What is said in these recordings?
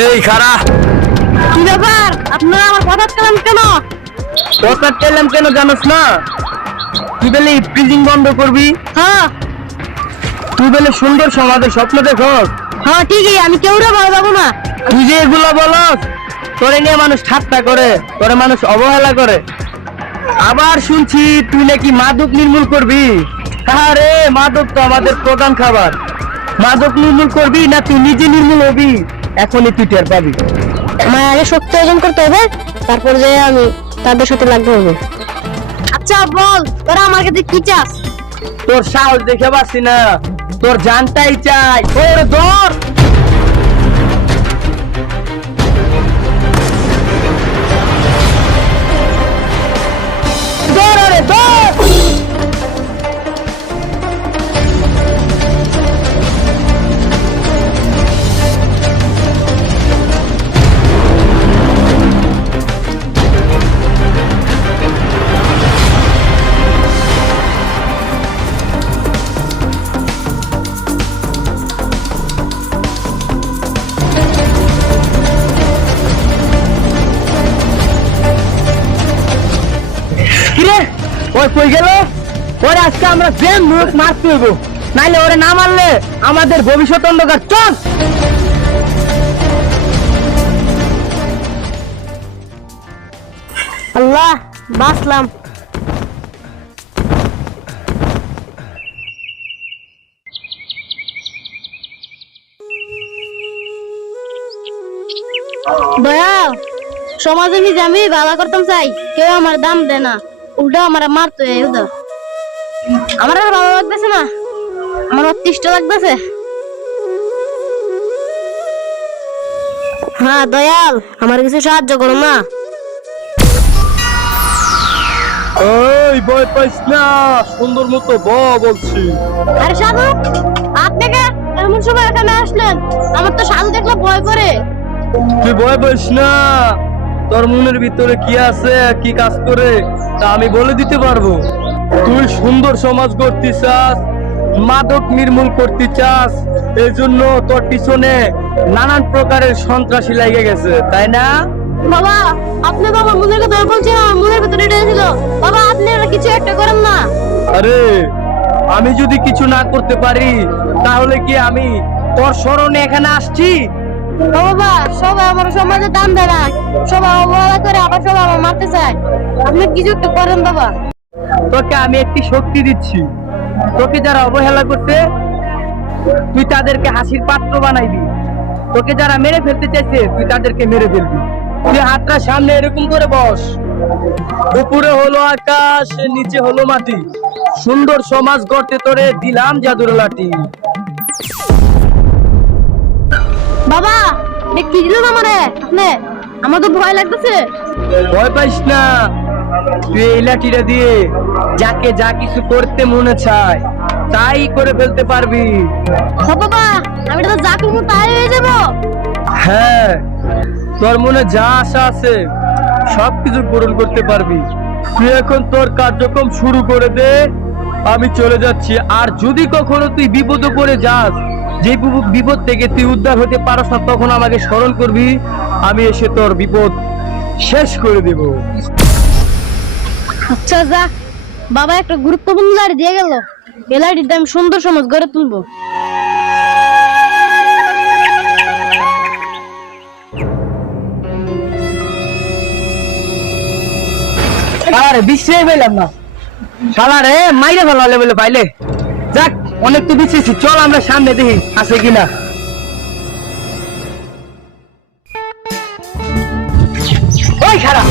এই খারা, কি ব্যাপার? আপনারা আমার কথা চালান কেন? কথা চাইলাম কেন জানোস না? তুই বলে প্রিজিং বন্ধ করবি, হ্যাঁ তুই বলে সুন্দর সমাজের স্বপ্ন দেখস। হ্যাঁ ঠিকই, আমি কেউরে ভয় পাবো না। তুই যে এগুলো বলস, তোরে নিয়ে মানুষ ঠাট্টা করে, তোরে মানুষ অবহেলা করে। আবার শুনছি তুই নাকি মাদক নির্মূল করবি। আরে মাদক তো আমাদের প্রধান খাবার। মাদক নির্মূল করবি না তুই নিজে নির্মূল হবি, এখনই তুই টের পাবি। আমার আগে শক্তি অর্জন করতে হবে, তারপর যে আমি তাদের সাথে লাগতে হবে। আচ্ছা বল, তোরা আমার কাছে কি চাস? তোর সাহস দেখে পাচ্ছি না, তোর জানটাই চাই। ওরে ধর, ধর, ওরে ধর। কিরে ওই কই গেল? ওরে আজকে আমরা যে মুখ মারতে হইব, নাইলে ওরে না মারলে আমাদের ভবিষ্যৎ অন্ধকার। চল। আল্লাহ, বাঁচলাম। দয়া, সমাজে নিজে আমি ভালো করতাম চাই, কেউ আমার দাম দেয় না, উল্টা আমার মারতো। আমার আর ভালো লাগতেছে না, আমার অতিষ্ঠ লাগতেছে। হ্যাঁ দয়াল, আমার কিছু সাহায্য করো না। ওই ভয় পাইস না, সুন্দর মতো বলছি। আরে সাধু, আপনি কে এমন সময় এখানে আসলেন? আমার তো সাধু দেখলে ভয় করে। তুই ভয় পাইস না, তোর মনের ভিতরে কি আছে, কি কাজ করে তা আমি বলে দিতে পারবো। তুই সুন্দর সমাজ করতে চাস, মাদক নির্মূল করতে চাস, এই জন্য তোর পিছনে নানান প্রকারের সন্ত্রাসী লেগে গেছে, তাই না? বাবা, আপনি তো আমার মনের কথা বলছেন, আমার মনের ভিতরে এটা ছিল। বাবা, আপনি আর কিছু একটা করেন না। আরে আমি যদি কিছু না করতে পারি, তাহলে কি আমি তোর স্মরণে এখানে আসছি? বাবা, সবাই আমার সমাজে দাম দেয় না, সবাই অবহেলা করে, আবার সবাই আমার মারতে চায়। আপনি কিছু একটা করেন বাবা। তোকে আমি একটি শক্তি দিচ্ছি, তোকে যারা অবহেলা করতে, তুই তাদেরকে হাসির পাত্র বানাইবি। তোকে যারা মেরে ফেলতে চাইছে, তুই তাদেরকে মেরে ফেলবি। তুই হাতটা সামনে এরকম করে বস। উপরে হলো আকাশ, নিচে হলো মাটি, সুন্দর সমাজ গড়তে তোরে দিলাম জাদুর লাঠি। বাবা, কি দিলেন আমারে আপনি? আমার তো ভয় লাগতেছে। ভয় পাইস না, তুই এই লাঠিটা দিয়ে যাকে যা কিছু করতে মনে চায় তাই করে ফেলতে পারবি। বাবা, আমি তো যা করবো তাই হয়ে যাবো। হ্যাঁ, তোর মনে যা আশা আছে সবকিছু পূরণ করতে পারবি। তুই এখন তোর কার্যক্রম শুরু করে দে, আমি চলে যাচ্ছি। আর যদি কখনো তুই বিপদে পড়ে যাস, যে বিপদ থেকে তুই উদ্ধার হতে পারস না, তখন আমাকে স্মরণ করবি, আমি এসে তোর বিপদ শেষ করে দেব। আচ্ছা যা, বাবা একটা গুরুত্বপূর্ণ লাড়ি দিয়ে গেল, এই লাড়িতে আমি সুন্দর সমাজ গড়ে তুলবো। আরে বিশ্রাই পেলাম না, শালারে মাইরে ফেলালে বলে পাইলে। যাক, অনেক তো বিশ্রেছি, চল আমরা সামনে দেখি আছে কিনা। ওই খারাপ,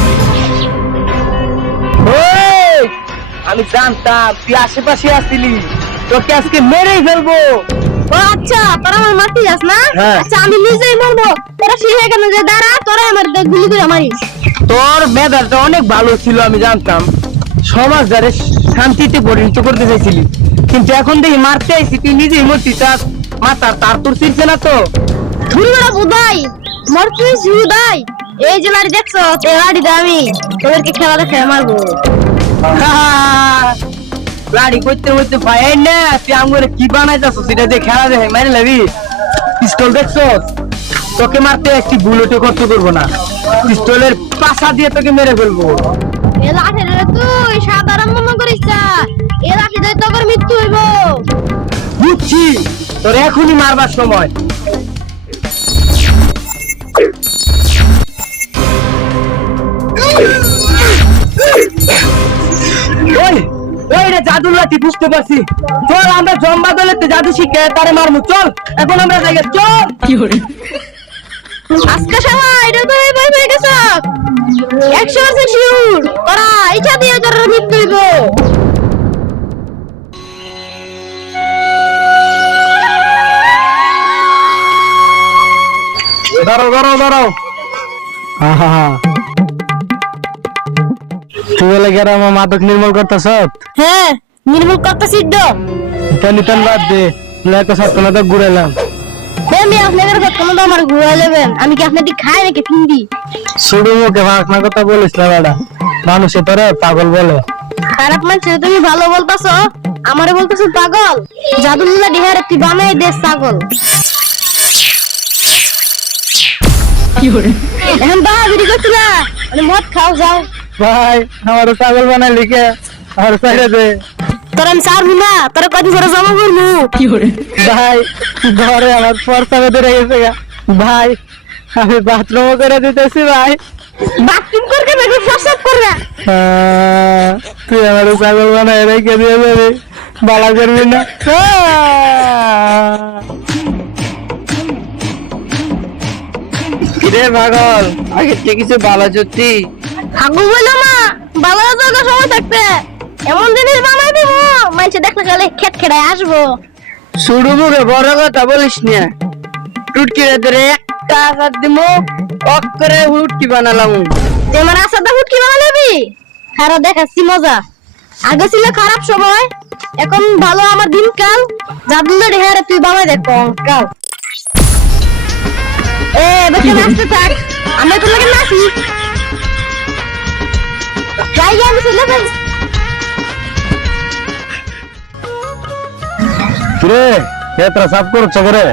ওই আমি জানতাম তুই আশেপাশে আসছিলি, তোকে আজকে মেরেই ফেলবো। ও আচ্ছা, তোরা আমার মারতে যাস না? হ্যাঁ। আচ্ছা আমি নিজেই মরবো, তোরা শিখে কেন যে দাঁড়া, তোরা আমার গুলি করে মারিস। তোর মেধাটা অনেক ভালো ছিল, আমি জানতাম সমাজ যারে শান্তিতে পরিণত করতে চাইছিলি, কিন্তু এখন দেখি মারতে আইসি, তুই নিজেই মরতে চাস। মাথার তার তোর ছিড়ছে না তো? ধুরবেলা বুদাই, মরছিস বুদাই। এই যে লাড়ি দেখছো, এই লাড়িতে আমি তোদেরকে খেলা দেখে মারবো। লাড়ি করতে করতে পাই না, তুই আমার কি বানাইতেছ সেটা দিয়ে খেলা দেখে মারি লাবি। পিস্তল দেখছো? তোকে মারতে একটি বুলেটও খরচ করবো না, পিস্তলের পাশা দিয়ে তোকে মেরে ফেলবো। এ লাঠি রে তুই সাধারণ মনে করিস না, এ লাঠি দিয়ে তোর মৃত্যু হইব। বুঝছি, তোর এখনই মারবার সময়। ওই ওই রে জাদুর লাঠি, বুঝতে পারছি। চল আমরা জম্বা দলেতে জাদু শিখে তারে মারমু, চল এখন আমরা জায়গা চল। আজকে সময় এটা তো এই হয়ে গেছে 100% শিওর তোরা ইচ্ছা দিয়ে তোর মৃত্যু হইব। দাঁড়াও দাঁড়াও দাঁড়াও। তুই বলে গেরা আমার মাদক নির্মূল করতেছ? হ্যাঁ নির্মূল করতেছি তো। নিতন বাদ দে, লেখা সপ্তাহ তো ঘুরাইলাম। আমি আপনাদের কোনো তো আমার ঘুরে নেবেন, আমি কি আপনাদের খাই নাকি ফিন্দি? শুধু মুখে ভাষণা কথা বলিস না বেটা, মানুষে তোরে পাগল বলে। খারাপ মানুষ তুমি ভালো বলতেছো, আমারে বলতেছো পাগল। জাদুল্লাহ ডিহার তুই বানাই দে ছাগল। এখন বাহাদুরি করছো না, মানে মদ খাও যাও। ভাই আমার পাগল বানাই লিখে আমার সাইডে দে। তোর আমি ছাড়বো না, তোর কদিন ধরে জমা করবো। ভাই ঘরে আমার পর্সা বেঁধে রেখেছে গা। ভাই আমি বাথরুম করে দিতেছি ভাই। বাথরুম করবে নাকি প্রস্রাব করবে? তুই আমার পাগল বানাই রেখে দিয়ে যাবি, বালা করবি না। কিরে পাগল, আগে থেকে কিছু বালা সত্যি? হাগু বলো না, ভালো জায়গা সময় থাকতে এমন জিনিস বানাই দিব মানুষ দেখতে গেলে খেট খেড়ায় আসবো। শুরু মুখে বড় কথা বলিস না, টুটকি ধরে একটা আঘাত দিমু, অক করে হুটকি বানালাম। যে আমার আসাদা হুটকি বানাবি, খারাপ দেখাচ্ছি মজা। আগে ছিল খারাপ সময়, এখন ভালো আমার দিনকাল। জাদুল্লাহ রেহারে তুই বানাই দেখ কাল। এ বেটা নাচতে থাক, আমরা তো লাগে নাচি। যাই আমি ছেলে ফেল। কিরে এতরা সাফ করছ করে?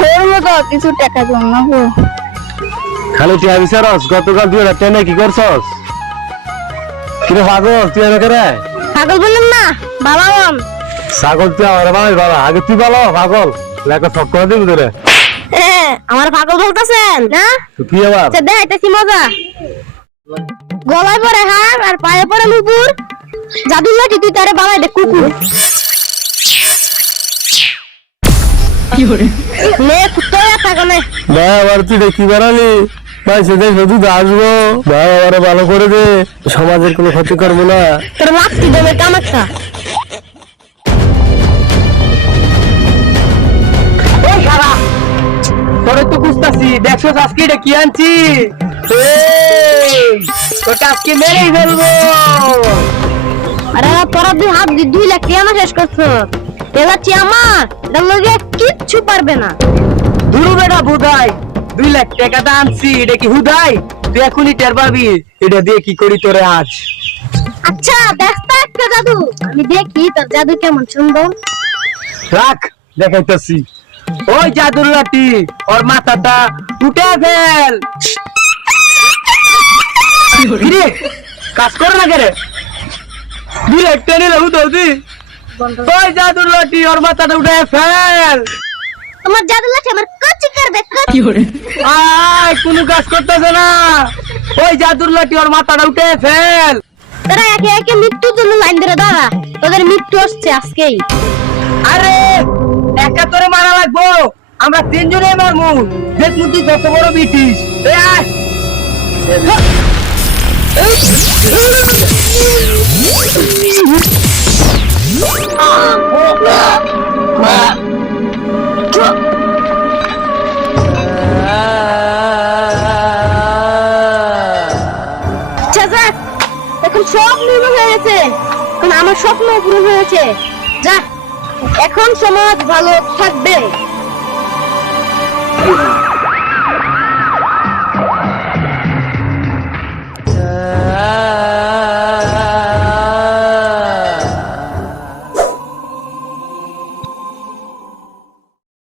করবো তো কিছু টাকা জমাবো। খালি টিয়া বিচারস, গতকাল তুই টেনে কি করছস? কিরে পাগল তুই এনে করে? পাগল বললাম না, বাবা মন। ছাগল তুই আমার বাবা বাবা, আগে তুই বলো পাগল, লেখা সব করে দিবি তোরে। আমার পাগল বলতেছেন না? কি আবার দেখাইতেছি মজা। গলায় পরে হার আর পায়ে পরে নুপুর, জাদুল্লাহ তুই তারে বানাই দে কুকুর। নে কুত্তা থাকো না। ভাই আবার তুই কি বানালি? ভাই সেটাই শুধু আসবো, ভাই আবার ভালো করে দে, সমাজের কোনো ক্ষতি করবো না। তোর লাত্তি দেবে কামাক্কা। ওই খারাপ তোরে তো বুঝতাছি, দেখছো আজকে এটা কি আনছি? তোকে আজকে মেরেই ফেলবো। আরে তোরা 2 লাখ টাকা না শেষ করছো, এলাচ্ছি আমার এটার লগে কিচ্ছু পারবে না। দুরু বেটা বুধাই, 2 লাখ টাকাটা আনছি, এটা কি হুদাই? তুই এখনই টের পাবি এটা দিয়ে কি করি তোরে আজ। আচ্ছা দেখতে একটা জাদু, আমি দেখি তোর জাদু কেমন সুন্দর। রাখ দেখাইতেছি। ওই জাদুর লাঠি, ওর মাথাটা উঠে ফেল। কিরে কাজ করে না কেরে? 2 লাখ টাকা নিলে হুদি। ওই জাদুর লাঠি, ওর মাথাটা উঠে ফেল। তোমার জাদু লাঠি আমার কচি করবে। আয় কোনো কাজ করতেছে না। ওই জাদুর লাঠি, ওর মাথাটা উঠে ফেল। তারা একে একে মৃত্যুর জন্য লাইন ধরে দাঁড়া, তোদের মৃত্যু আসছে আজকেই। আরে একা তোরে মারা লাগবো, আমরা 3 জনে মারমু। দেখ মুদি কত বড় ব্রিটিশ। এ আয় এখন সব পূরণ হয়ে গেছে, এখন আমার স্বপ্ন পূরণ হয়েছে। যা এখন সমাজ ভালো থাকবে।